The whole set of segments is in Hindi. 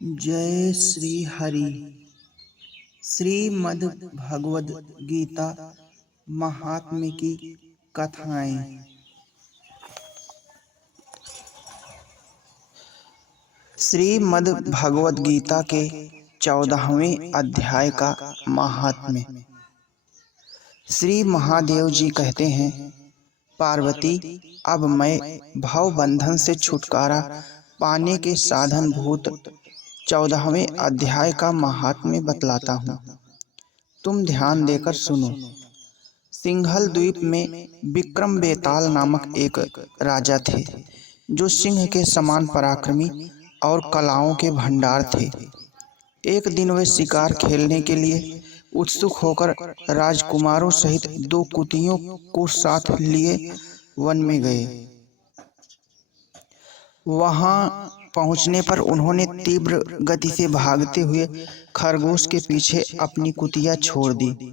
जय श्री हरि। श्रीमद् भगवद गीता महात्म्य की कथाएं। श्रीमद् भगवद गीता के 14वें अध्याय का महात्म्य। श्री महादेव जी कहते हैं, पार्वती, अब मैं भव बंधन से छुटकारा पाने के साधन भूत 14वें अध्याय का महात्म्य बतलाता हूँ। तुम ध्यान देकर सुनो। सिंघल द्वीप में विक्रम बेताल नामक एक राजा थे, जो सिंह के समान पराक्रमी और कलाओं के भंडार थे। एक दिन वे शिकार खेलने के लिए उत्सुक होकर राजकुमारों सहित 2 कुतियों को साथ लिए वन में गए। वहां पहुंचने पर उन्होंने तीव्र गति से भागते हुए खरगोश के पीछे अपनी कुतिया छोड़ दी।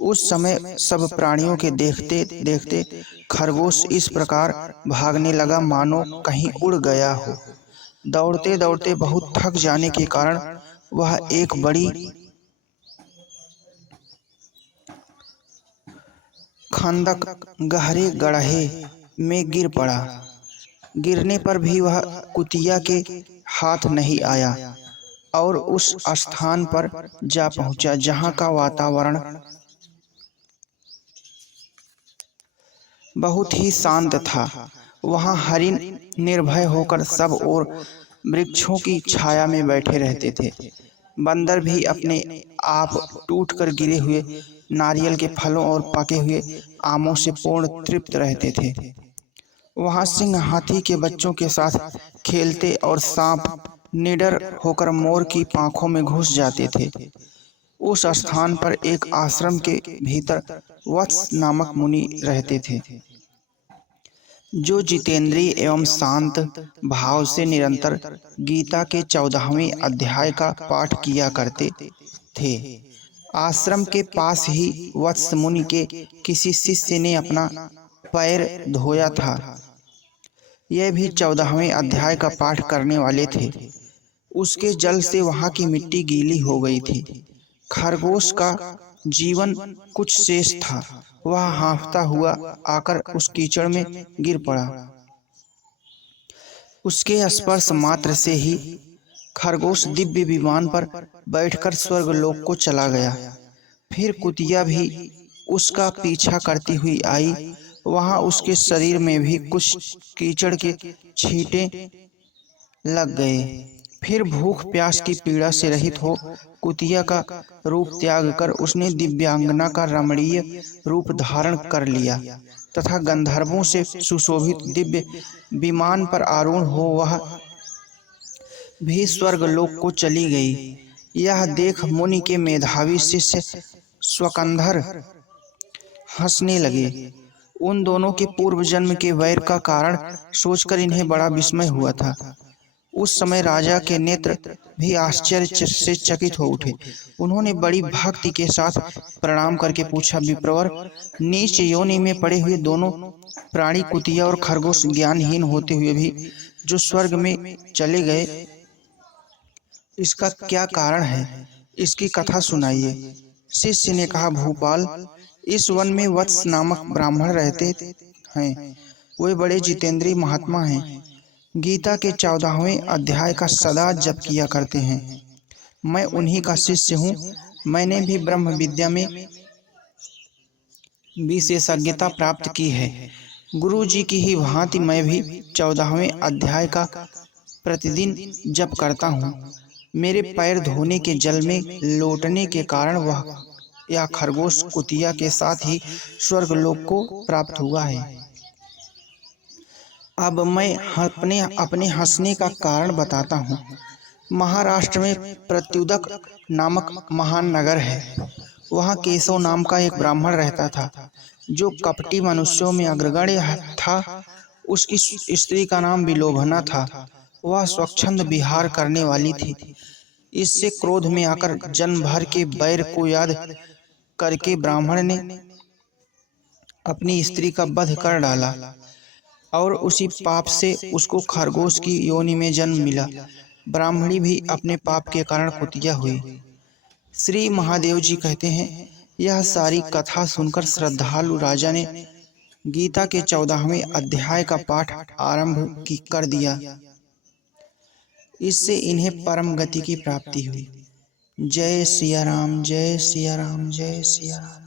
उस समय सब प्राणियों के देखते देखते खरगोश इस प्रकार भागने लगा मानो कहीं उड़ गया हो। दौड़ते दौड़ते बहुत थक जाने के कारण वह एक बड़ी खंदक गहरे गड्ढे में गिर पड़ा। गिरने पर भी वह कुतिया के हाथ नहीं आया और उस स्थान पर जा पहुंचा जहां का वातावरण बहुत ही शांत था। वहां हरिण निर्भय होकर सब ओर वृक्षों की छाया में बैठे रहते थे। बंदर भी अपने आप टूटकर गिरे हुए नारियल के फलों और पके हुए आमों से पूर्ण तृप्त रहते थे। वहां सिंह हाथी के बच्चों के साथ खेलते और सांप निडर होकर मोर की पांखों में घुस जाते थे। उस स्थान पर एक आश्रम के भीतर वत्स नामक मुनि रहते थे, जो जितेंद्रिय एवं शांत भाव से निरंतर गीता के 14वें अध्याय का पाठ किया करते थे। आश्रम के पास ही वत्स मुनि के किसी शिष्य ने अपना पैर धोया था। यह भी 14वें अध्याय का पाठ करने वाले थे। उसके जल से वहां की मिट्टी गीली हो गई थी। खरगोश का जीवन कुछ शेष था। वह हाँफता हुआ आकर उस कीचड़ में गिर पड़ा। उसके स्पर्श मात्र से ही खरगोश दिव्य विमान पर बैठकर स्वर्गलोक को चला गया। फिर कुतिया भी उसका पीछा करती हुई आई। वहां उसके शरीर में भी कुछ कीचड़ के छींटे लग गए। फिर भूख प्यास की पीड़ा से रहित हो कुतिया का रूप त्याग कर उसने दिव्यांगना का रमणीय रूप धारण कर लिया तथा गंधर्वों से सुशोभित दिव्य विमान पर आरूढ़ हो वह भी स्वर्गलोक को चली गई। यह देख मुनि के मेधावी शिष्य स्वकंधर हंसने लगे। उन दोनों के पूर्व जन्म के वैर का कारण सोचकर इन्हें बड़ा विस्मय हुआ था। उस समय राजा के नेत्र भी आश्चर्य से चकित हो उठे। उन्होंने बड़ी भक्ति के साथ प्रणाम करके पूछा, विप्रवर, नीच योनि में पड़े हुए दोनों प्राणी कुतिया और खरगोश ज्ञानहीन होते हुए भी जो स्वर्ग में चले गए, इसका क्या कारण है? इसकी कथा सुनाइए। शिष्य ने कहा, भूपाल, इस वन में वत्स नामक ब्राह्मण रहते हैं। वे बड़े जितेंद्रिय महात्मा हैं। गीता के 14वें अध्याय का सदा जप किया करते हैं। मैं उन्हीं का शिष्य हूँ। मैंने भी ब्रह्म विद्या में विशेषज्ञता प्राप्त की है। गुरु जी की ही भांति मैं भी 14वें अध्याय का प्रतिदिन जप करता हूँ। मेरे पैर धोने के जल में लौटने के कारण वह या खरगोश कुतिया के साथ ही स्वर्गलोक को प्राप्त हुआ है। अब मैं अपने हंसने का कारण बताता हूँ। महाराष्ट्र में प्रत्युदक नामक महान नगर है। वहाँ केशव नाम का एक ब्राह्मण रहता था, जो कपटी मनुष्यों में अग्रगण्य था। उसकी स्त्री का नाम विलोभना था। वह स्वच्छंद विहार करने वाली थी। इससे क्रोध में आकर जन्म भर के बैर को याद करके ब्राह्मण ने अपनी स्त्री का वध कर डाला और उसी पाप से उसको खरगोश की योनि में जन्म मिला। ब्राह्मणी भी अपने पाप के कारण कुतिया हुई। श्री महादेव जी कहते हैं, यह सारी कथा सुनकर श्रद्धालु राजा ने गीता के 14वें अध्याय का पाठ आरंभ कर दिया। इससे इन्हें परम गति की प्राप्ति हुई। जय सिया राम, जय सिया राम, जय सिया राम।